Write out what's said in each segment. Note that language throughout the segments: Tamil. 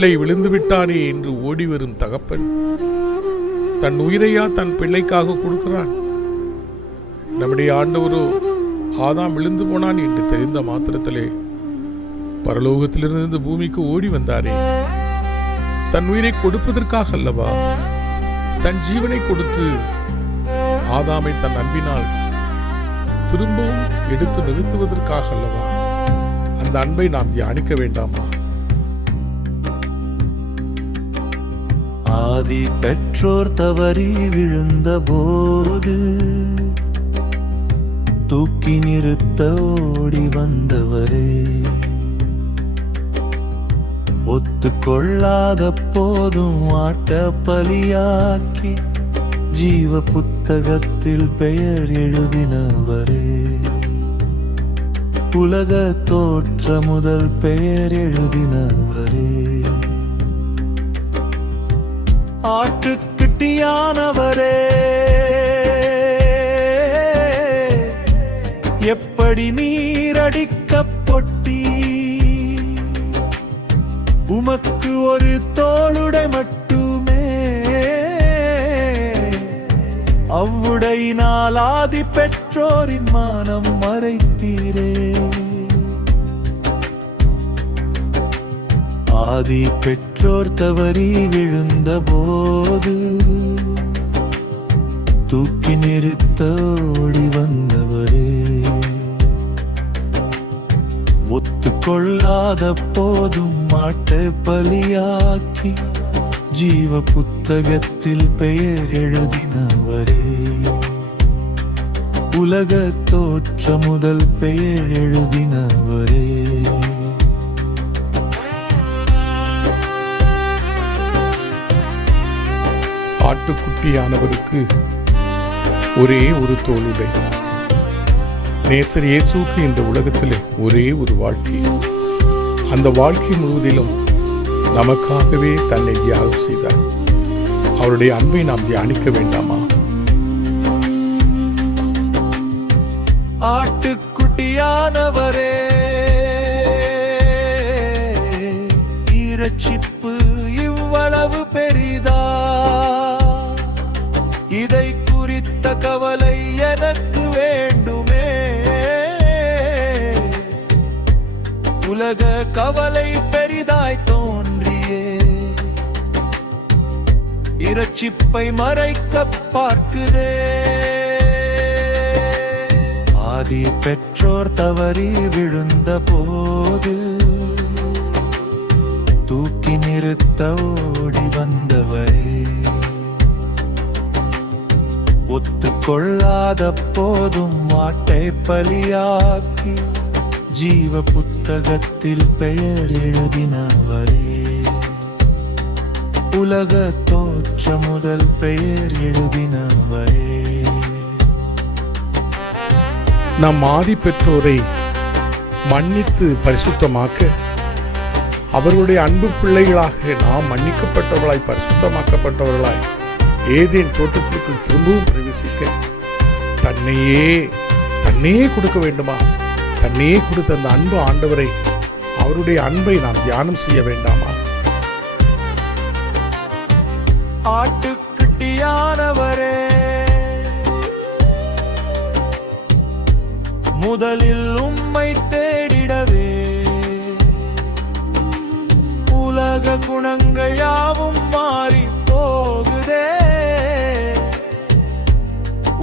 பிள்ளை விழுந்து விட்டானே என்று ஓடி வரும் தகப்பன் தன் உயிரையா தன் பிள்ளைக்காக கொடுக்கிறான். நம்முடைய ஆண்டவரோ ஆதாம் விழுந்து போனான் என்று தெரிந்த மாத்திரத்திலே பரலோகத்திலிருந்து பூமிக்கு ஓடி வந்தாரே, தன் உயிரை கொடுப்பதற்காக அல்லவா? தன் ஜீவனை கொடுத்து ஆதாமை தன் அன்பினால் திரும்பவும் எடுத்து நிறுத்துவதற்காக அல்லவா? அந்த அன்பை நாம் தியானிக்க வேண்டாமா? ஆதி பெற்றோர் தவறி விழுந்த போது தூக்கி நிறுத்த ஓடி வந்தவரே, ஒத்துக்கொள்ளாத போதும் ஆட்ட பலியாக்கி ஜீவ புத்தகத்தில் பெயர் எழுதினவரே, உலக தோற்ற முதல் பெயர் எழுதினவரே, ஆட்டுக்குட்டியானவரே, எப்படி நீரடிக்கப்பொட்டி உமக்கு ஒரு தோளுடை மட்டுமே, அவ்வுடையினால் ஆதி பெற்றோரின் மானம் மறைத்தீரே. ஆதி பெற்றோர் தவறி விழுந்த போது தூக்கி நிறுத்த ஓடி வந்தவரே, ஒத்துக்கொள்ளாத போதும் மாட்ட பலியாக்கி ஜீவ புத்தகத்தில் பெயர் எழுதினவரே, உலக தோற்ற முதல் பெயர் எழுதினவரே. ஆட்டுக்குட்டியானவருக்கு ஒரே ஒரு தோளுடை. நேசர் இயேசுவுக்கு இந்த உலகத்திலே ஒரே ஒரு வாழ்க்கை. அந்த வாழ்க்கை முழுவதிலும் நமக்காகவே தன்னை தியாகம் செய்தார். அவருடைய அன்பை நாம் தியானிக்க வேண்டாமா? ஆட்டுக்குட்டியானவரே, இரட்சிப்பு இவ்வளவு பெரிதா? இதை குறித்த கவலை எனக்கு வேண்டுமே. உலக கவலை பெரிதாய் தோன்றியே இரட்சிப்பை மறைக்க பார்க்கிறே. ஆதி பெற்றோர் தவறி விழுந்த போது தூக்கி நிறுத்த ஓடி வந்தவரே, ஒத்துக்கொள்ளாத போதும் மாட்டை பலியாக்கி ஜீவ புத்தகத்தில் பெயர் எழுதினவரே, உலக தோற்ற முதல் பெயர் எழுதினவரே. நம் ஆதி பெற்றோரை மன்னித்து பரிசுத்தமாக்க, அவர்களுடைய அன்பு பிள்ளைகளாக நாம் மன்னிக்கப்பட்டவர்களாய் பரிசுத்தமாக்கப்பட்டவர்களாய் ஏதேன் தோட்டத்திற்குள் திரும்பவும் பிரவேசிக்க தன்னையே கொடுக்க வேண்டுமா? தன்னையே கொடுத்த அந்த அன்பு ஆண்டவரை, அவருடைய அன்பை நாம் தியானம் செய்ய வேண்டாமா? ஆட்டுக்குட்டியானவரே, முதலில் உம்மை தேடிடவே உலக குணங்கள் யாவும் மாறி போகுதே.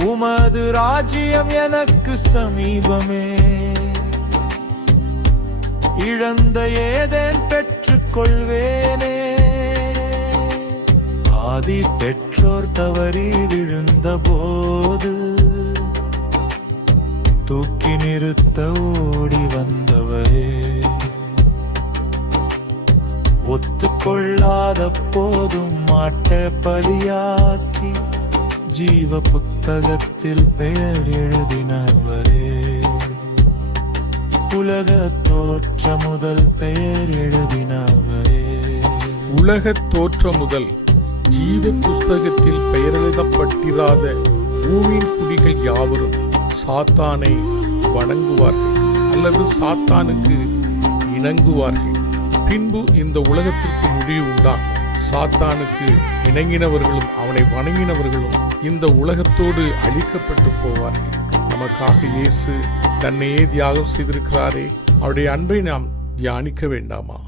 உமது ராஜ்யம் எனக்கு சமீபமே, இழந்த ஏதேன் பெற்றுக்கொள்வேனே. ஆதி பெற்றோர் தவறி விழுந்த போது தூக்கி நிறுத்த ஓடி வந்தவரே, ஒத்துக்கொள்ளாத போதும் மாட்ட பலியாக்கி ஜீவ புத்தகத்தில் பெயர் எழுதினவரே, உலக தோற்ற முதல் பெயர் எழுதினவரே. உலக தோற்ற முதல் ஜீவ புஸ்தகத்தில் பெயர் எழுதப்பட்டிராத பூமியின் குடிகள் யாவரும் சாத்தானை வணங்குவார்கள் அல்லது சாத்தானுக்கு இணங்குவார்கள். பின்பு இந்த உலகத்திற்கு முடிவு உண்டாகும். சாத்தானுக்கு இணங்கினவர்களும் அவனை வணங்கினவர்களும் இந்த உலகத்தோடு அழிக்கப்பட்டு போவார்கள். நமக்காக இயேசு தன்னையே தியாகம் செய்திருக்கிறாரே, அவருடைய அன்பை நாம் தியானிக்க வேண்டாமா?